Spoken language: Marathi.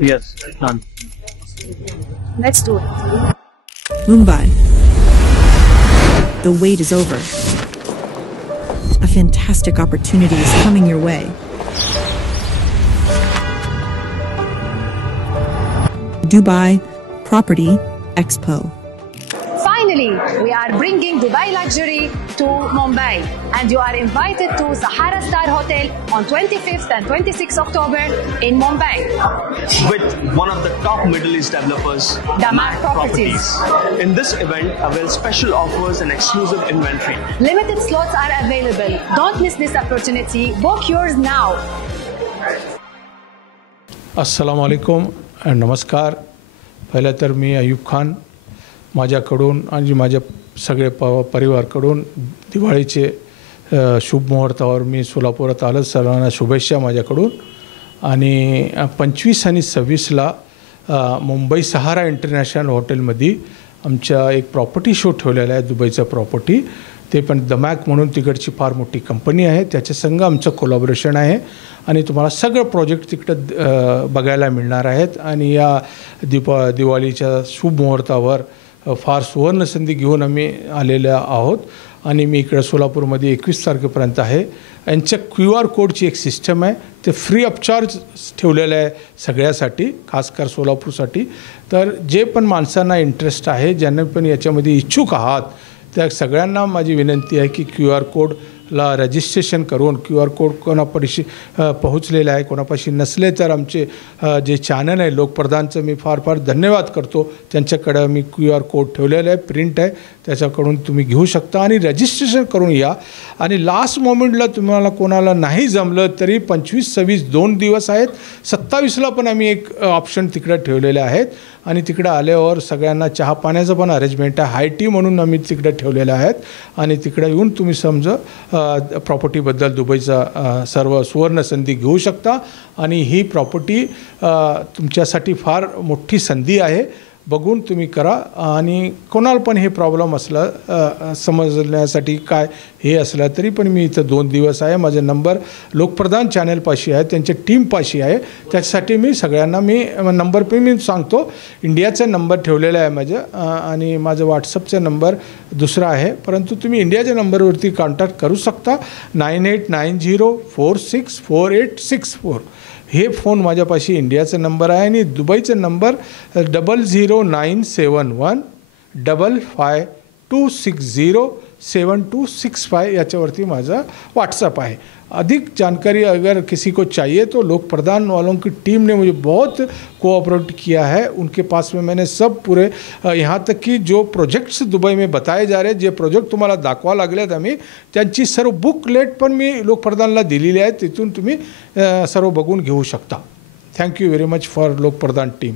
Yes, done. Let's do it. Mumbai. The wait is over. A fantastic opportunity is coming your way. Dubai Property Expo. Finally, we are bringing Dubai Luxury to Mumbai, and you are invited to Sahara Star Hotel on 25th and 26th October in Mumbai. With one of the top Middle East developers, Damak Properties. In this event, avail special offers and exclusive inventory. Limited slots are available. Don't miss this opportunity. Book yours now. अस्सलाम वालेकुम आणि नमस्कार. पहिलं तर मी अयूब खान माझ्याकडून आणि माझ्या सगळे परिवारकडून दिवाळीचे शुभ मुहूर्तावर मी सोलापुरात आलो. सर्वांना शुभेच्छा माझ्याकडून. आणि 25 आणि 26ला मुंबई सहारा इंटरनॅशनल हॉटेलमध्ये आमच्या एक प्रॉपर्टी शो ठेवलेला आहे, दुबईचा प्रॉपर्टी. ते पण दमॅक म्हणून तिकडची फार मोठी कंपनी आहे, त्याच्या संग आमचं कोलॅबोरेशन आहे आणि तुम्हाला सगळं प्रोजेक्ट तिकडं बघायला मिळणार आहेत. आणि या दिवाळीच्या शुभ मुहूर्तावर फार सुवर्णसंधी घेऊन आम्ही आलेल्या आहोत. आणि मी इकडे सोलापूरमध्ये 21 तारखेपर्यंत आहे. यांच्या QR कोडची एक सिस्टम आहे, ते फ्री ऑफ चार्ज ठेवलेलं आहे सगळ्यासाठी, खासकर सोलापूरसाठी. तर जे पण माणसांना इंटरेस्ट आहे, ज्यांना पण याच्यामध्ये इच्छुक आहात, त्या सगळ्यांना माझी विनंती आहे की QR कोडला रजिस्ट्रेशन करून, QR कोड कोणापाशी पोहोचलेलं आहे, कोणापाशी नसले तर आमचे जे चॅनल आहे लोकप्रधानचं मी फार फार धन्यवाद करतो. त्यांच्याकडं मी QR कोड ठेवलेलं आहे, प्रिंट आहे, त्याच्याकडून तुम्ही घेऊ शकता आणि रजिस्ट्रेशन करून या. आणि लास्ट मोमेंटला तुम्हाला कोणाला नाही जमलं तरी 25-26 2 दिवस आहेत. 27ला पण आम्ही एक ऑप्शन तिकडं ठेवलेले आहेत. आणि तिकडं आल्यावर सगळ्यांना चहा पाण्याचं पण अरेंजमेंट आहे, हाय टी म्हणून आम्ही तिकडे ठेवलेलं आहेत. आणि तिकडे येऊन तुम्ही समजा प्रॉपर्टीबद्दल दुबईचा सर्व सुवर्ण संधी घेऊ शकता. आणि ही प्रॉपर्टी तुमच्यासाठी फार मोठी संधी आहे, बघून तुम्ही करा. आणि कोणाला पण हे प्रॉब्लेम असलं समजण्यासाठी काय हे असलं तरी पण मी इथं 2 दिवस आहे. माझा नंबर लोकप्रधान चॅनलपाशी आहे, त्यांच्या टीमपाशी आहे. त्याच्यासाठी मी सगळ्यांना नंबर पण मी सांगतो. इंडियाचा नंबर ठेवलेला आहे माझं आणि माझं व्हॉट्सअपचा नंबर दुसरा आहे, परंतु तुम्ही इंडियाच्या नंबरवरती कॉन्टॅक्ट करू शकता. 9890464864 हे फोन माझ्यापाशी इंडियाचा नंबर आहे. आणि दुबईचा नंबर 0097155260725 याच्यावरती माझा व्हाट्सअप आहे. अधिक जानकारी अगर किसी को चाहिए तो लोकप्रधान वालों की टीम ने मुझे बहुत कोऑपरेट किया है. उनके पास में मैंने सब पूरे यहाँ तक कि जो प्रोजेक्ट्स दुबई में बताए जा रहे, जे प्रोजेक्ट तुम्हाला दाखवा लागलेत आम्ही, त्यांची सर्व बुकलेट पण मी लोकप्रधानला दिलेली आहे. तिथून तुम्ही सर्व बघून घेऊ शकता. Thank you very much for Lokpradhan team.